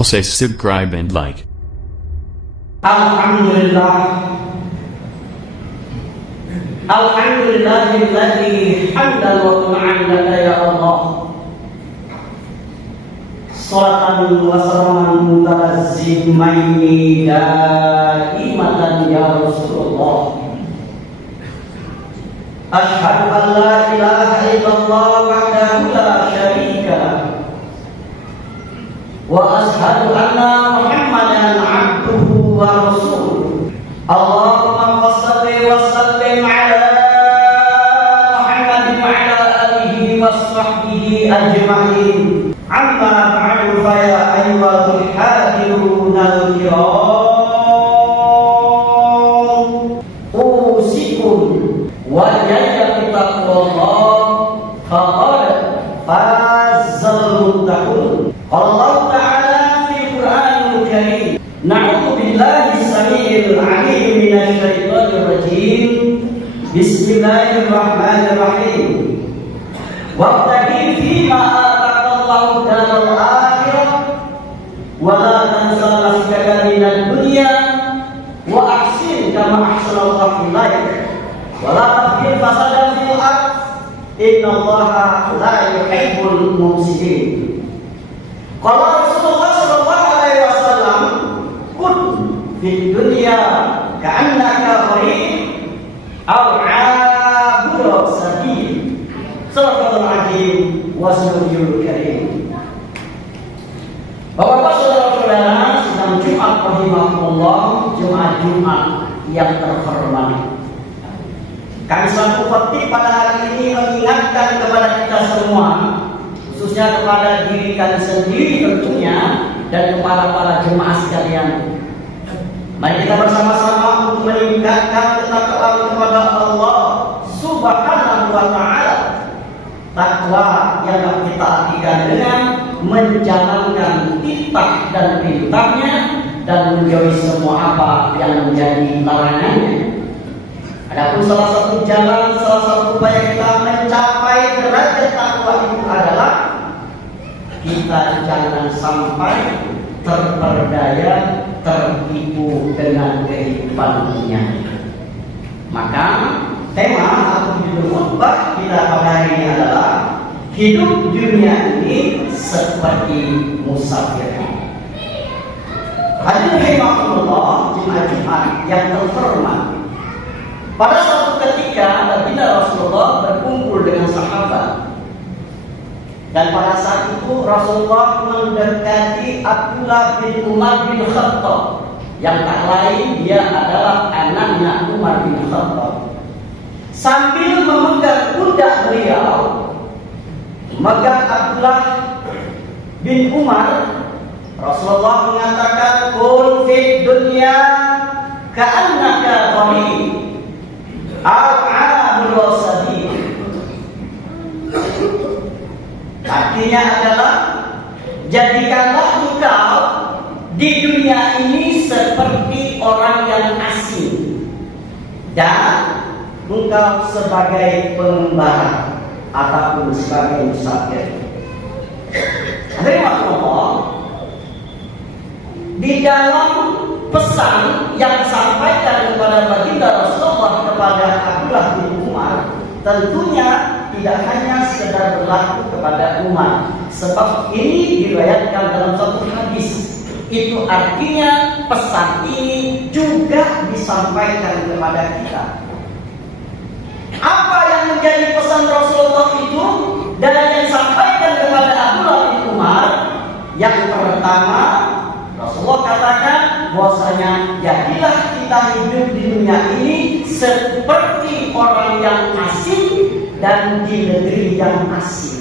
Please subscribe and like. Alhamdulillahilladzi hamdan wa qur'an laka ya Allah. Salatan wa salaman mutazzimaini daimatan ya Rasulullah. Asyhadu an la ilaha illallah wahdahu la syarika lah. Wa asyhadu anna Muhammadan abduhu wa rasuluh. Allahumma shalli wa sallim ala Muhammadin wa ala alihi wa sahbihi ajma'in. Amma ba'du fa ya ayyuhal hadiruna al-kiram, usikum wa iyaya bittaqwallah faqad fazal muttaqun. Allah Ta'ala fi Qur'anil Karim. Na'udzu billahi samii'il 'aliim minasy syaithaanir rajiim. Bismillahirrahmanirrahim. Wabtaghi fima ataakallahu daral akhirah wa la tansa nasibaka minad dunya wa ahsin kama ahsanallahu ilaik wa la tabghi fasadan fil ardh innallaha la yuhibbul mufsidin. Qala Rasulullah sallallahu alaihi wasallam, kun fid dunya ka'annaka gharib aw 'abir sabil. Sadaqallahul azim wa sadaqallahul karim. Bapak-bapak, saudara-saudara, sedang Jumat rahimahullah, Jumat yang terhormat. Kami selaku khotib pada hari ini mengingatkan kepada kita semua, khususnya kepada diri kalian sendiri tentunya, dan kepada para jemaah sekalian. Mari kita bersama-sama untuk meningkatkan ketakwaan kepada Allah Subhanahu wa Ta'ala. Takwa yang dapat kita artikan dengan menjalankan titah dan perintahnya dan menjauhi semua apa yang menjadi larangannya. Adapun salah satu jalan, salah satu upaya kita mencapai derajat takwa itu adalah kita jangan sampai terperdaya, tertipu dengan kehidupan dunia. Maka tema atau judul khotbah kita pada hari ini adalah hidup dunia ini seperti musafir. Hadirin rahimakumullah, jemaah Jumat yang terhormat. Pada suatu ketika baginda Rasulullah berkumpul dengan sahabat, dan pada saat itu Rasulullah mendekati Abdullah bin Umar bin Khattab, yang tak lain dia adalah anaknya Umar bin Khattab. Sambil memegang pundak beliau, memegang Abdullah bin Umar, Rasulullah mengatakan, "Kun fid dunya ka'annaka gharib al-'abir sabil." Artinya adalah, jadikanlah engkau di dunia ini seperti orang yang asing, dan engkau sebagai pengembara ataupun sebagai musafir. Terima kasih. Di dalam pesan yang disampaikan kepada baginda Rasulullah kepada Abdullah bin Umar, tentunya tidak hanya sekedar berlaku kepada Umar, sebab ini diriwayatkan dalam satu hadis. Itu artinya pesan ini juga disampaikan kepada kita. Apa yang menjadi pesan Rasulullah itu dan yang disampaikan kepada Abdullah bin Umar? Yang pertama, Rasulullah katakan bahwasanya jadilah kita hidup di dunia ini seperti orang yang asing dan di negeri yang asing.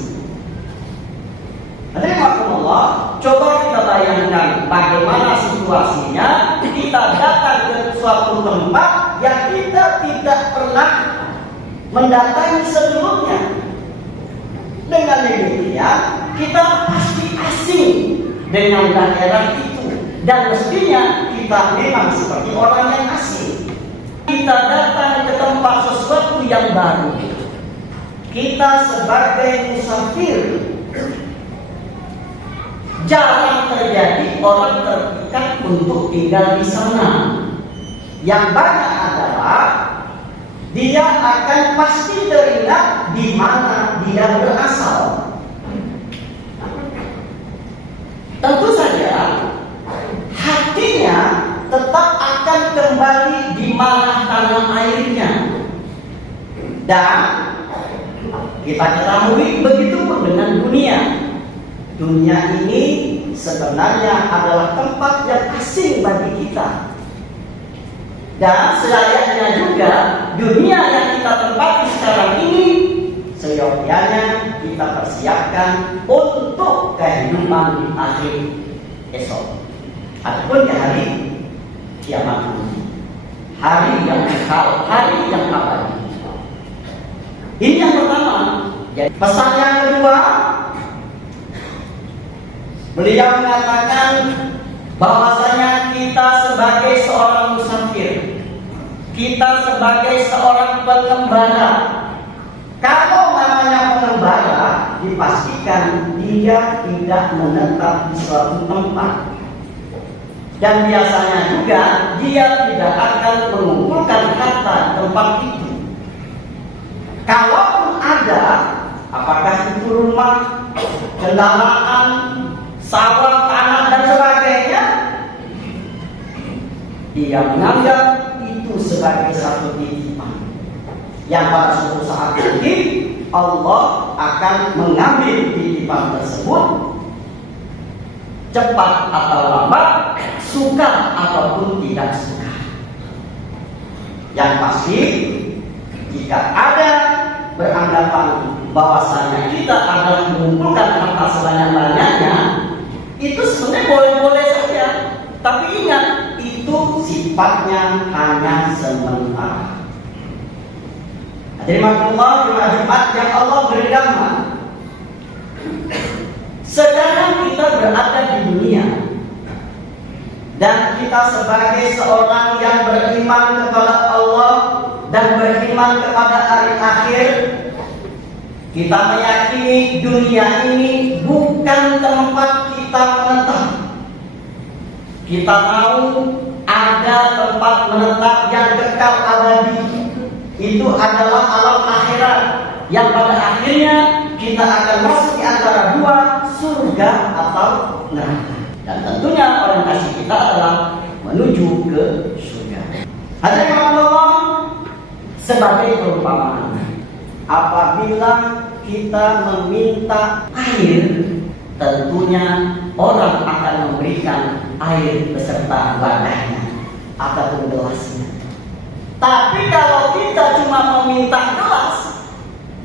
Alhamdulillah, coba kita bayangkan bagaimana situasinya kita datang ke suatu tempat yang kita tidak pernah mendatangi sebelumnya. Dengan demikian kita pasti asing dengan daerah itu, dan mestinya kita memang seperti orang yang asing. Kita datang ke tempat sesuatu yang baru, kita sebagai musafir jarang terjadi terjadi orang terikat untuk tinggal di sana. Yang banyak adalah dia akan pasti teringat di mana dia berasal. Tentu saja hatinya tetap akan kembali di mana tanah airnya. Dan kita ketahui begitu pun dengan dunia. Dunia ini sebenarnya adalah tempat yang asing bagi kita. Dan selayaknya juga dunia yang kita tempati sekarang ini seyogyanya kita persiapkan untuk kehidupan di akhir esok. Ataupun di hari kiamat nanti, hari yang kekal, hari yang abadi. Ini yang pertama. Jadi pesan yang kedua, beliau mengatakan bahwasanya kita sebagai seorang musafir, kita sebagai seorang pengembara, kalau namanya pengembara dipastikan dia tidak menetap di suatu tempat. Dan biasanya juga dia tidak akan mengumpulkan harta di tempat itu. Kalaupun ada, apakah itu rumah, kendaraan, sawah, tanah dan sebagainya, dia menganggap itu sebagai satu titipan yang pada suatu saat nanti Allah akan mengambil titipan tersebut, cepat atau lambat, suka ataupun tidak suka. Yang pasti, jika ada beranggapan bahwasanya kita akan mengumpulkan harta sebanyak-banyaknya, itu sebenarnya boleh-boleh saja. Tapi ingat, itu sifatnya hanya sementara. Terima kasih Jumat yang Allah beri rahmat. Sekarang kita berada di dunia, dan kita sebagai seorang yang beriman kepada Allah dan beriman kepada hari akhir, kita meyakini dunia ini bukan tempat kita menetap. Kita tahu ada tempat menetap yang kekal abadi, itu adalah alam akhirat, yang pada akhirnya kita akan masuk di antara dua, surga atau neraka. Dan tentunya orientasi kita adalah menuju ke surga. Hadirin Allah, sebagai perumpamaan, apabila kita meminta air, tentunya orang akan memberikan air beserta wadahnya ataupun gelasnya. Tapi kalau kita cuma meminta gelas,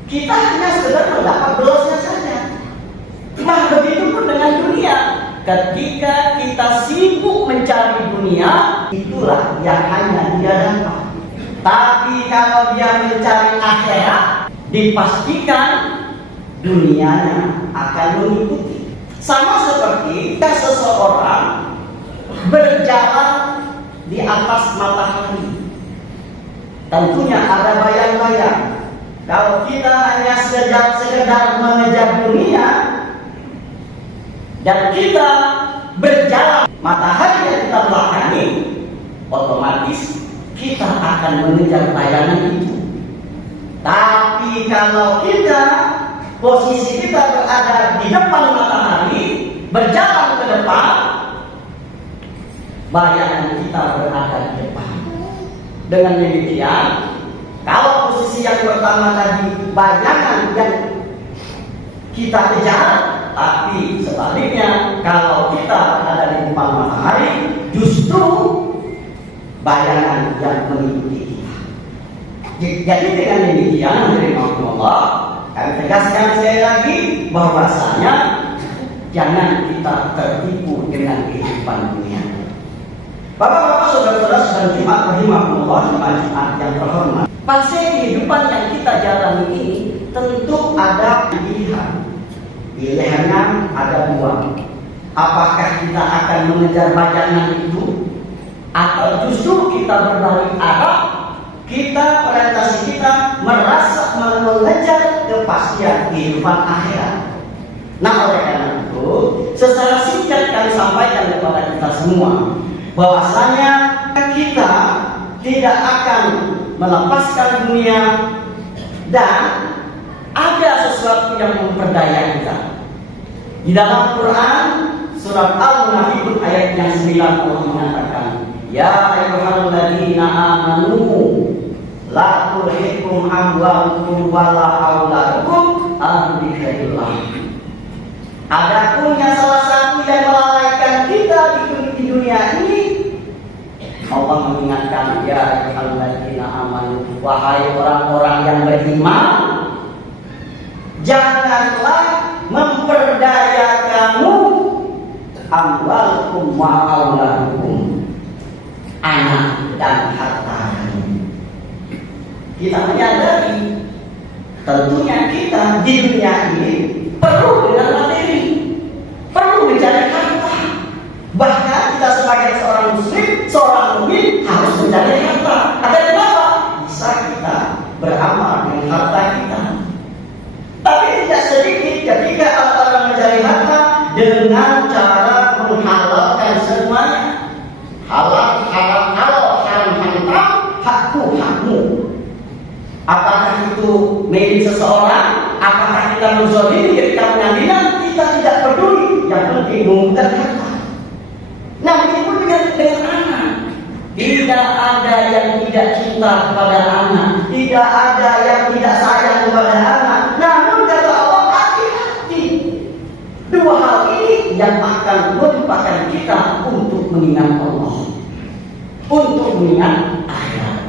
kita hanya sekedar mendapat gelasnya saja. Nah, begitu pun dengan dunia. Ketika kita sibuk mencari dunia, itulah yang hanya dia dapat. Tapi kalau dia mencari akhirat, dipastikan dunianya akan mengikuti. Sama seperti seseorang berjalan di atas matahari. Tentunya ada bayang-bayang. Kalau kita hanya sekedar mengejar dunia dan kita berjalan matahari yang kita belakangi, otomatis kita akan mengejar bayangan itu. Tapi kalau kita posisi kita berada di depan matahari, berjalan ke depan, bayangan kita berada di depan. Dengan demikian, kalau posisi yang pertama tadi bayangan yang kita kejar, tapi sebaliknya kalau kita ada di depan matahari, justru bayangan yang mengikuti kita. Jadi dengan demikian, dari Allah, kami tegaskan sekali lagi bahwasanya jangan kita tertipu dengan kehidupan dunia. Bapak-bapak, saudara-saudara sedang Jumat rahimahullah, Jumat yang terhormat. Fase kehidupan yang kita jalani ini tentu ada pilihan. Pilihannya ada dua. Apakah kita akan mengejar bayangan itu, atau justru kita berbalik arah, kita orientasi kita merasa mengejar kepastian kehidupan akhirat. Nah, oleh karena itu, secara singkat kami sampaikan kepada kita semua bahwasanya kita tidak akan melepaskan dunia dan ada sesuatu yang memperdaya kita. Di dalam Quran surat Al-Munafiqun ayat yang 9 Allah mengatakan, ya ayyuhalladzina amanu la tulhikum amwalukum wala auladukum an dzikrillah. Adapun yang salah satu yang melalaikan kita di dunia ini, Allah mengingatkan, ya ayyuhalladzina amanu, wahai orang-orang yang beriman, janganlah memperdaya kamu amwalukum wa auladukum, anak dan harta kamu. Kita menyadari tentunya kita di dunia ini perlu dengan materi, perlu mencari harta. Bahkan kita sebagai seorang muslim, seorang mukmin harus mencari harta. Agar kenapa? Bisa kita beramal dengan harta kita. Tapi tidak sedikit ketika orang mencari harta dengan cara menghalalkan semuanya. Halal, halal, halal, haram, haram, hakku, hakmu. Apakah itu milik seseorang? Apakah kita menzalimi ketika mengambilnya? Kita tidak peduli. Yang penting mengumpulkan harta. Nah, begitu dengan anak. Tidak ada yang tidak cinta kepada anak. Tidak ada yang tidak sayang kepada anak. Namun kata Allah, hati-hati. Dua hal ini yang akan melupakan kita untuk mengingat Allah, untuk mengingat akhirat.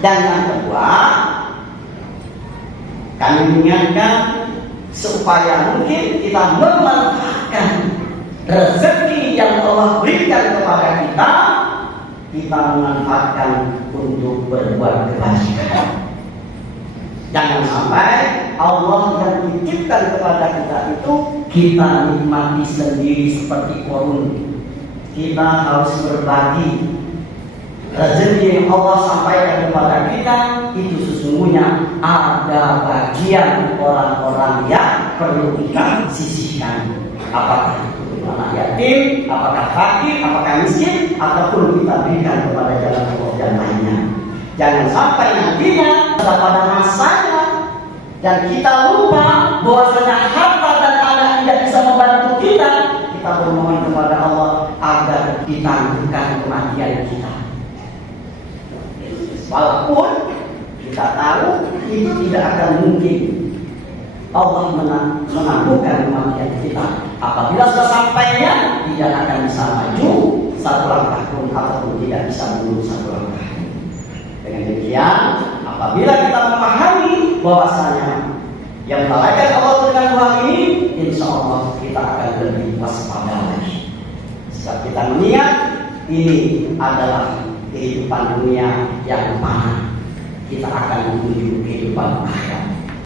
Dan yang kedua, kami mengingatkan supaya mungkin kita memanfaatkan rezeki yang Allah berikan kepada kita, kita memanfaatkan untuk berbuat kebajikan. Jangan sampai Allah yang titipkan kepada kita itu kita nikmati sendiri seperti korun. Kita harus berbagi. Rezeki yang Allah sampaikan kepada kita itu sesungguhnya ada bagian orang-orang yang perlu kita sisihkan. Apakah itu anak yatim, apakah fakir, apakah miskin, ataupun kita berikan kepada jalan Allah yang lainnya. Jangan sampai nantinya pada masanya dan kita lupa bahwasanya harta dan anak tidak bisa membantu kita. Kita bermohon kepada Allah agar ditangguhkan kematian kita. Walaupun kita tahu itu tidak akan mungkin Allah menangguhkan kematian kita. Apabila sudah sampainya, tidak akan bisa maju satu langkah pun ataupun tidak bisa mundur satu langkah. Dengan demikian, apabila kita memahami bahwasanya yang melalaikan Allah dengan hal ini, insya Allah kita akan lebih waspada lagi. Sebab kita mengingat ini adalah kehidupan dunia yang mana kita akan menuju kehidupan akhirat.